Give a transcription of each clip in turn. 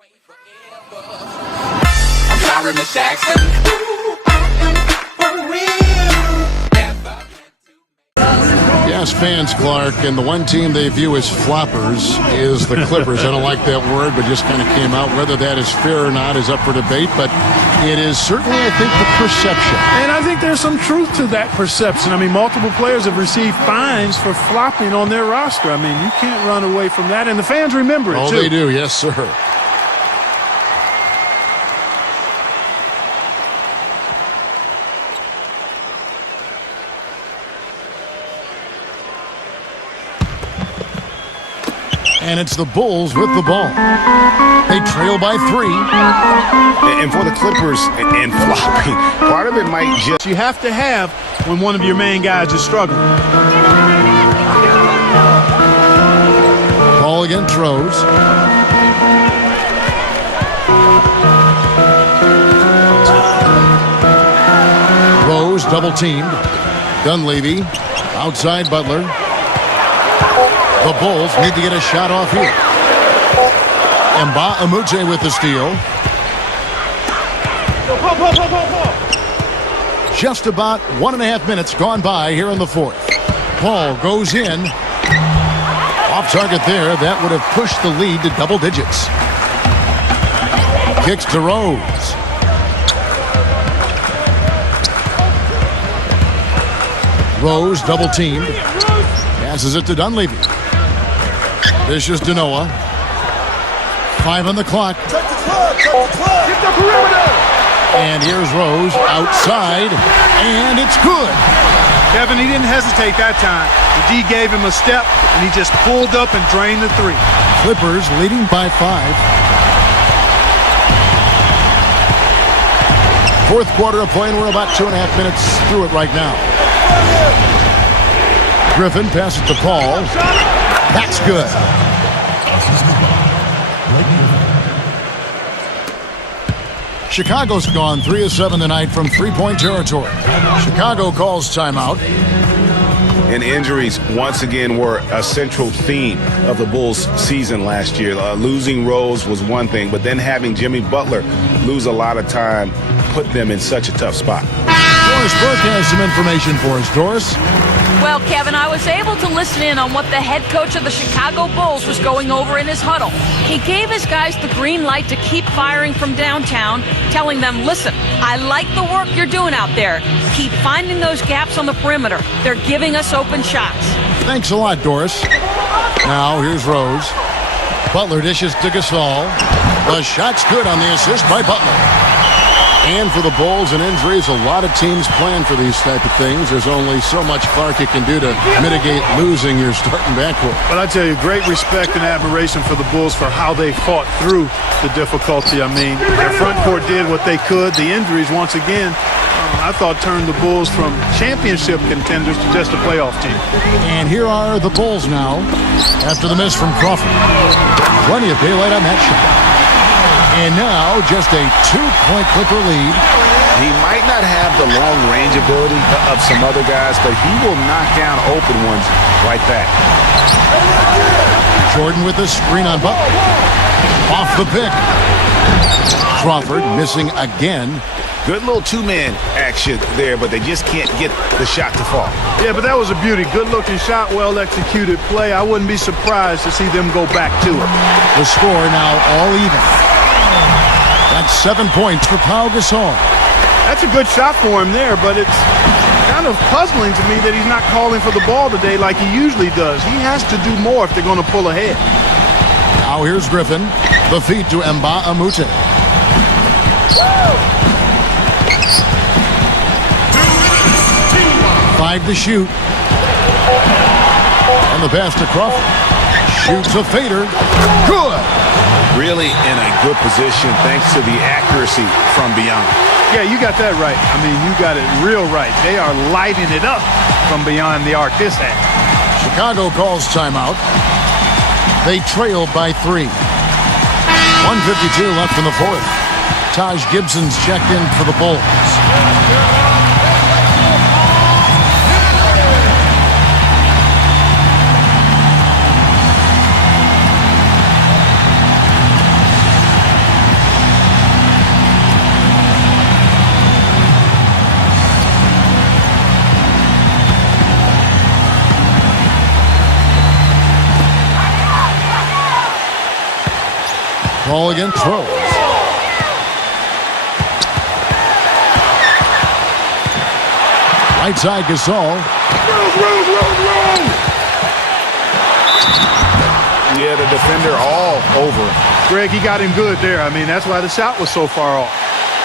I'm sorry, Miss Jackson. Ooh, I am for real. Never. Yes, fans, Clark, and the one team they view as floppers is the Clippers. I don't like that word, but just kind of came out. Whether that is fair or not is up for debate, but it is certainly, I think, the perception. And I think there's some truth to that perception. I mean, multiple players have received fines for flopping on their roster. I mean, you can't run away from that, and the fans remember it, too. Oh, they do, yes, sir. And it's the Bulls with the ball. They trail by 3. And for the Clippers and flopping, part of it might just... You have to have when one of your main guys is struggling. Ball against Rose. Rose double teamed. Dunleavy outside Butler. The Bulls need to get a shot off here. Mbah a Moute with the steal. Just about 1.5 minutes gone by here in the fourth. Paul goes in. Off target there. That would have pushed the lead to double digits. Kicks to Rose. Rose double teamed. Passes it to Dunleavy. This is Denoa. 5 on the clock. Get the perimeter! And here's Rose outside, and it's good. Kevin, he didn't hesitate that time. The D gave him a step, and he just pulled up and drained the 3. Clippers leading by 5. Fourth quarter of play, and we're about 2.5 minutes through it right now. Griffin passes to Paul. That's good. Chicago's gone 3 of 7 tonight from three-point territory. Chicago calls timeout. And injuries once again were a central theme of the Bulls season last year. Losing Rose was one thing, but then having Jimmy Butler lose a lot of time put them in such a tough spot. Doris Burke has some information for us. Doris? Well, Kevin, I was able to listen in on what the head coach of the Chicago Bulls was going over in his huddle. He gave his guys the green light to keep firing from downtown, telling them, listen, I like the work you're doing out there. Keep finding those gaps on the perimeter. They're giving us open shots. Thanks a lot, Doris. Now, here's Rose. Butler dishes to Gasol. The shot's good on the assist by Butler. And for the Bulls and injuries, a lot of teams plan for these type of things. There's only so much Clark you can do to mitigate losing your starting backcourt. But I tell you, great respect and admiration for the Bulls for how they fought through the difficulty. I mean, their front court did what they could. The injuries, once again, I thought turned the Bulls from championship contenders to just a playoff team. And here are the Bulls now after the miss from Crawford. Plenty of daylight on that shot. And now just a 2-point Clipper lead. He might not have the long-range ability of some other guys, but he will knock down open ones like that. Jordan with the screen on Butler. Off the pick. Crawford missing again. Good little two-man action there, but they just can't get the shot to fall. Yeah, but that was a beauty. Good-looking shot, well-executed play. I wouldn't be surprised to see them go back to it. The score now all even. That's 7 points for Pau Gasol. That's a good shot for him there, but it's kind of puzzling to me that he's not calling for the ball today like he usually does. He has to do more if they're going to pull ahead. Now here's Griffin. The feed to Mbah a Moute. 5 to shoot. And the pass to Crawford. Shoots a fader. Good. Really in a good position thanks to the accuracy from beyond. Yeah, you got that right. I mean, you got it real right. They are lighting it up from beyond the arc this half. Chicago calls timeout. They trail by 3. 1:52 left in the fourth. Taj Gibson's checked in for the Bulls. Ball against Rose. Right side, Gasol. Yeah, the defender all over him. Greg, he got him good there. I mean, that's why the shot was so far off.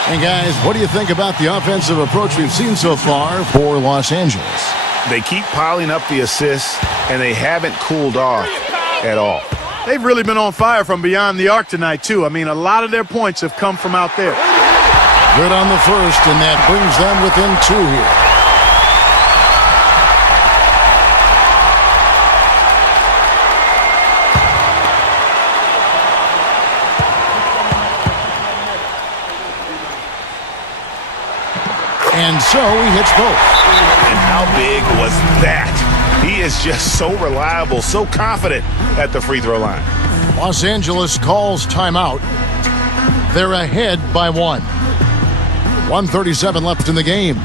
And guys, what do you think about the offensive approach we've seen so far for Los Angeles? They keep piling up the assists, and they haven't cooled off at all. They've really been on fire from beyond the arc tonight, too. I mean, a lot of their points have come from out there. Good on the first, and that brings them within 2 here. And so he hits both. And how big was that? He is just so reliable, so confident at the free throw line. Los Angeles calls timeout. They're ahead by 1. 1:37 left in the game.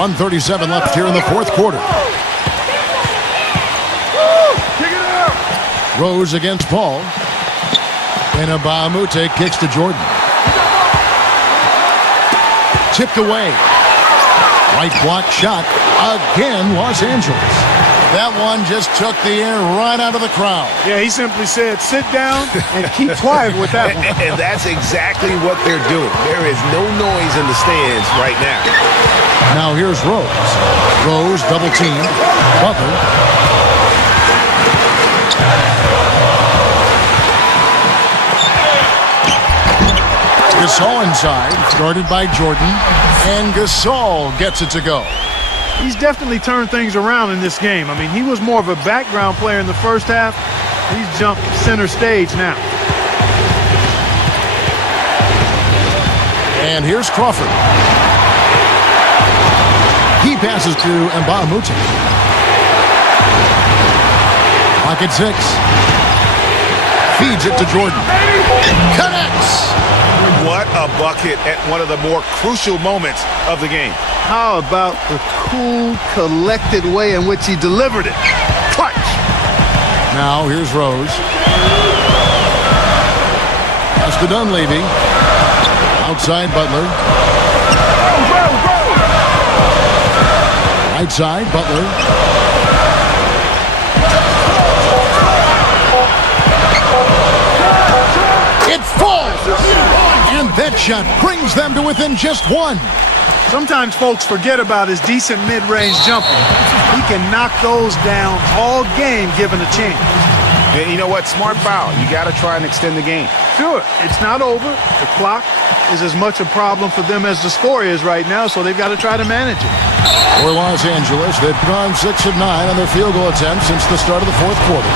.137 left here in the fourth quarter. Rose against Paul. And Mbah a Moute kicks to Jordan. Tipped away. Right block shot. Again, Los Angeles. That one just took the air right out of the crowd. Yeah, he simply said, sit down and keep quiet with that one. And that's exactly what they're doing. There is no noise in the stands right now. Now here's Rose. Rose double team. Butler. Gasol inside, guarded by Jordan, and Gasol gets it to go. He's definitely turned things around in this game. I mean, he was more of a background player in the first half. He's jumped center stage now. And here's Crawford. He passes to Mbah a Moute. Pocket 6. Feeds it to Jordan. Connects. What a bucket at one of the more crucial moments of the game. How about the cool, collected way in which he delivered it? Clutch. Now here's Rose. That's to Dunleavy. Outside Butler. Right side Butler. It falls! And that shot brings them to within just 1. Sometimes folks forget about his decent mid-range jumper. He can knock those down all game given a chance. And you know what? Smart foul. You got to try and extend the game. Sure, it's not over. The clock is as much a problem for them as the score is right now, so they've got to try to manage it. For Los Angeles, they've gone 6 of 9 on their field goal attempts since the start of the fourth quarter.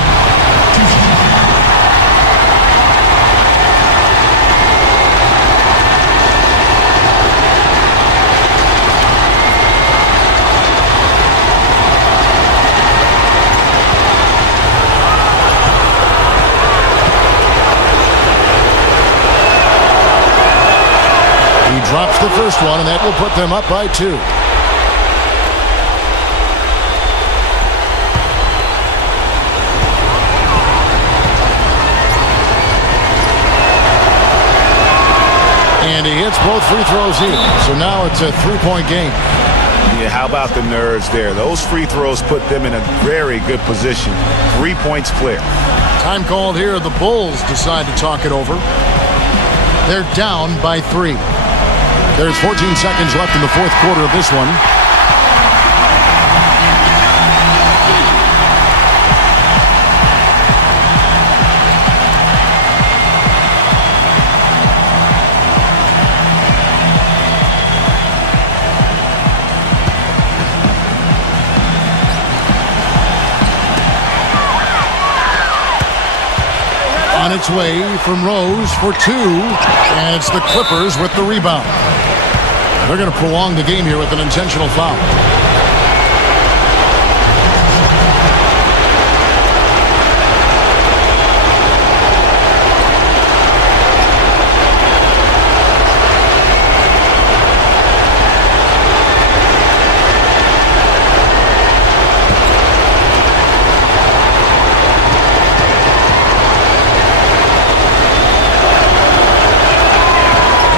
Drops the first one, and that will put them up by 2. And he hits both free throws in. So now it's a 3-point game. Yeah, how about the nerves there? Those free throws put them in a very good position. 3 points clear. Time called here. The Bulls decide to talk it over. They're down by 3. There's 14 seconds left in the fourth quarter of this one. On its way from Rose for 2, and it's the Clippers with the rebound. They're going to prolong the game here with an intentional foul.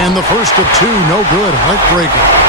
And the first of two, no good. Heartbreaker.